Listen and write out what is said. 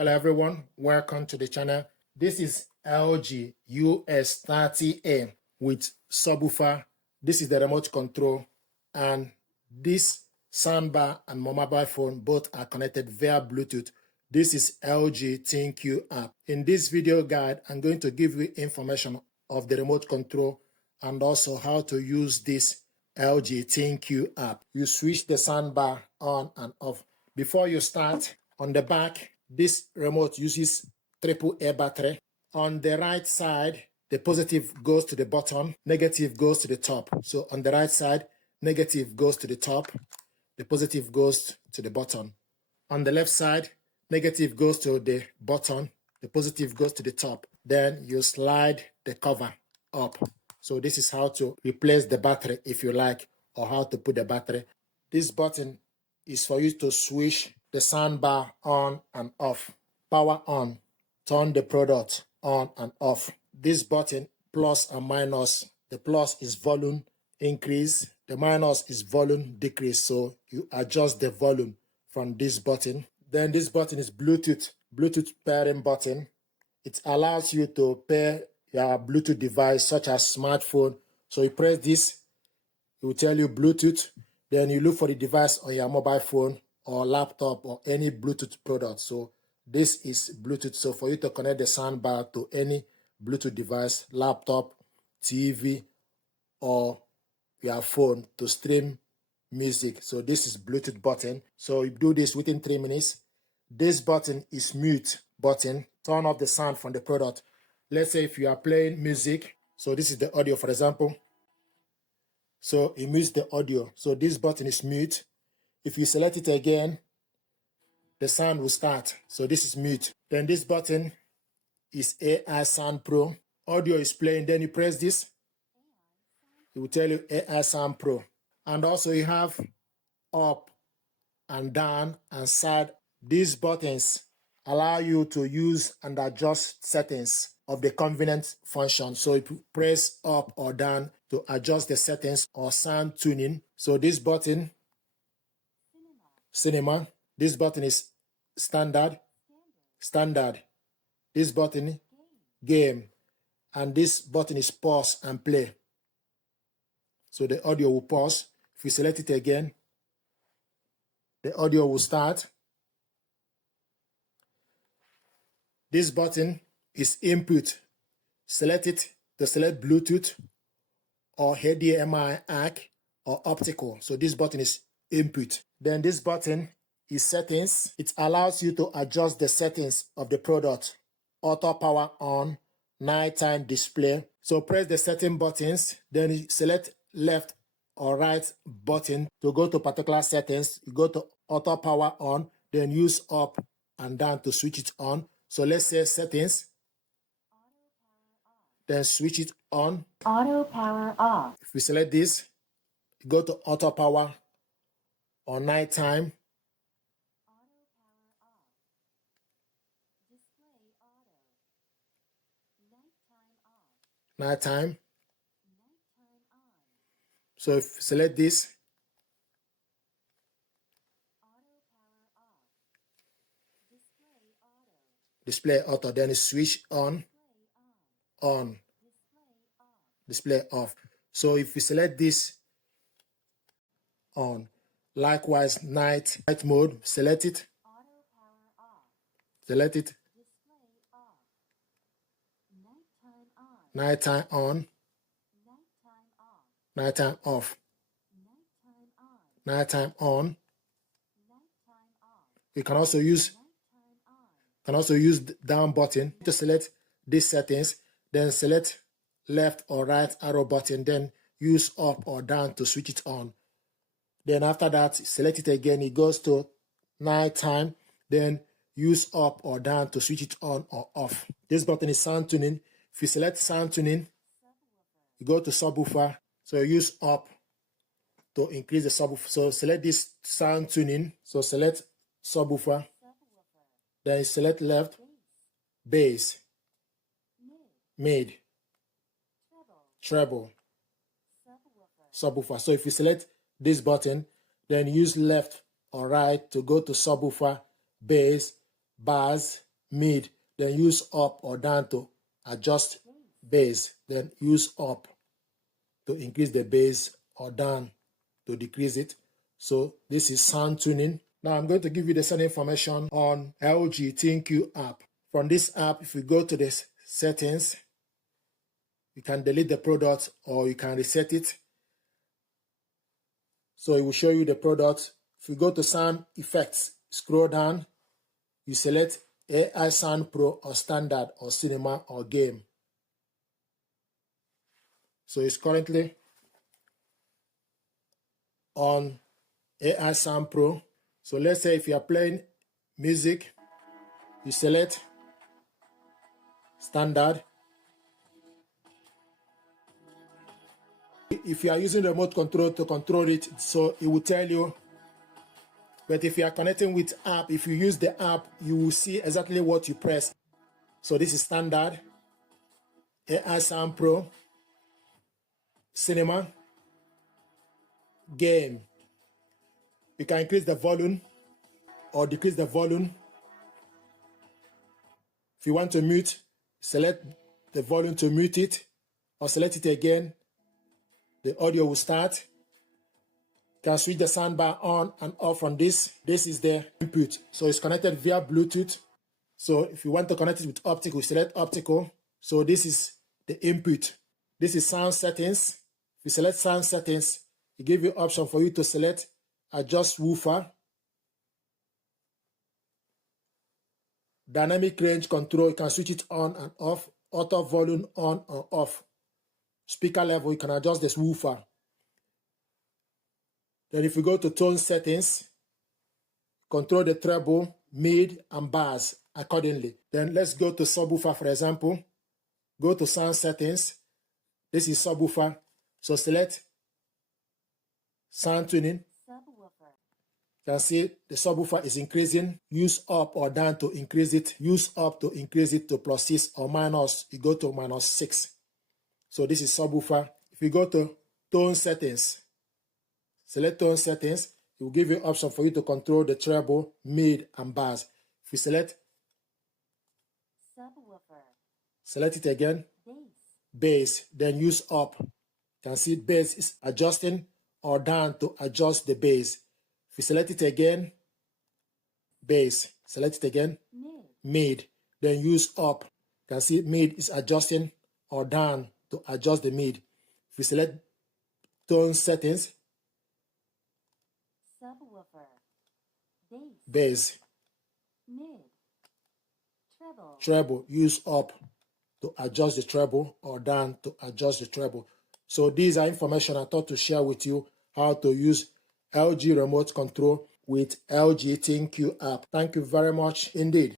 Hello everyone, welcome to the channel. This is LG US30A with subwoofer. This is the remote control, and this soundbar and my mobile phone both are connected via Bluetooth. This is LG THINQ app. In this video guide, I'm going to give you information of the remote control and also how to use this LG THINQ app. You switch the soundbar on and off. Before you start, on the back, this remote uses AAA battery. On the right side, the positive goes to the bottom, negative goes to the top. So on the right side, negative goes to the top, the positive goes to the bottom. On the left side, negative goes to the bottom, the positive goes to the top. Then you slide the cover up. So this is how to replace the battery if you like, or how to put the battery. This button is for you to switch the soundbar on and off. Power on, turn the product on and off. This button, plus and minus. The plus is volume increase, the minus is volume decrease. So you adjust the volume from this button. Then this button is Bluetooth pairing button. It allows you to pair your Bluetooth device such as smartphone. So you press this, it will tell you Bluetooth. Then you look for the device on your mobile phone or laptop or any Bluetooth product. So this is Bluetooth. So for you to connect the soundbar to any Bluetooth device, laptop, TV, or your phone to stream music. So this is Bluetooth button. So you do this within 3 minutes. This button is mute button. Turn off the sound from the product. Let's say if you are playing music, so this is the audio, for example. So it mutes the audio. So this button is mute. If you select it again, the sound will start. So this is mute. Then this button is AI Sound Pro. Audio is playing. Then you press this. It will tell you AI Sound Pro. And also you have up and down and side. These buttons allow you to use and adjust settings of the convenient function. So if you press up or down to adjust the settings or sound tuning. So this button, cinema. This button is standard. This button, game. And this button is pause and play. So the audio will pause. If you select it again, the audio will start. This button is input. Select it to select Bluetooth or HDMI, ARC, or optical. So this button is input. Then this button is settings. It allows you to adjust the settings of the product. Auto power on, nighttime display. So press the setting buttons, then you select left or right button to go to particular settings. You go to auto power on, then use up and down to switch it on. So let's say settings, then switch it on. Auto power off. If we select this, go to auto power or nighttime. Auto power off. Display auto. Nighttime off. Nighttime. Nighttime on. So if we select this, Auto power off. Display auto. display auto, then switch on, Display on. on, Display off. display off. So if we select this, on. Likewise, night mode, select it, Auto power off. select it, Display off. Nighttime on. nighttime on, Nighttime off. nighttime off, Nighttime on. nighttime on. Nighttime off. You can also use the down button to select these settings, then select left or right arrow button, then use up or down to switch it on. Then after that, select it again, it goes to nighttime, then use up or down to switch it on or off. This button is sound tuning. If you select sound tuning, you go to subwoofer, so you use up to increase the subwoofer. So select this sound tuning, so select subwoofer, then select left, bass, mid, treble, subwoofer. So if you select this button, then use left or right to go to subwoofer, bass, bars, mid, then use up or down to adjust bass, then use up to increase the bass or down to decrease it. So this is sound tuning. Now I'm going to give you the same information on LG THINQ app. From this app, if you go to the settings, you can delete the product or you can reset it. So it will show you the product. If you go to sound effects, scroll down, you select AI Sound Pro or Standard or Cinema or Game. So it's currently on AI Sound Pro. So let's say if you are playing music, you select Standard. If you are using remote control to control it, so it will tell you. But if you are connecting with app, if you use the app, you will see exactly what you press. So this is Standard, AI Sound Pro, Cinema, Game. You can increase the volume or decrease the volume. If you want to mute, select the volume to mute it, or select it again. The audio will start. You can switch the soundbar on and off on this. This is the input. So it's connected via Bluetooth. So if you want to connect it with optical, select optical. So this is the input. This is sound settings. If you select sound settings, it gives you option for you to select adjust woofer, dynamic range control. You can switch it on and off, auto volume on or off. Speaker level, you can adjust this woofer. Then if you go to tone settings, control the treble, mid, and bass accordingly. Then let's go to subwoofer, for example. Go to sound settings. This is subwoofer. So select sound tuning. Subwoofer. You can see the subwoofer is increasing. Use up or down to increase it. Use up to increase it to +6 or minus. You go to -6. So this is subwoofer. If you go to tone settings, select tone settings, it will give you option for you to control the treble, mid, and bass. If you select Subwoofer. select it again, bass, then use up. You can see bass is adjusting or down to adjust the bass. If you select it again, bass, select it again, mid, then use up. You can see mid is adjusting or down to adjust the mid. If you select tone settings, Subwoofer. bass, Mid. Treble. treble, use up to adjust the treble or down to adjust the treble. So these are information I thought to share with you how to use LG remote control with LG THINQ app. Thank you very much indeed.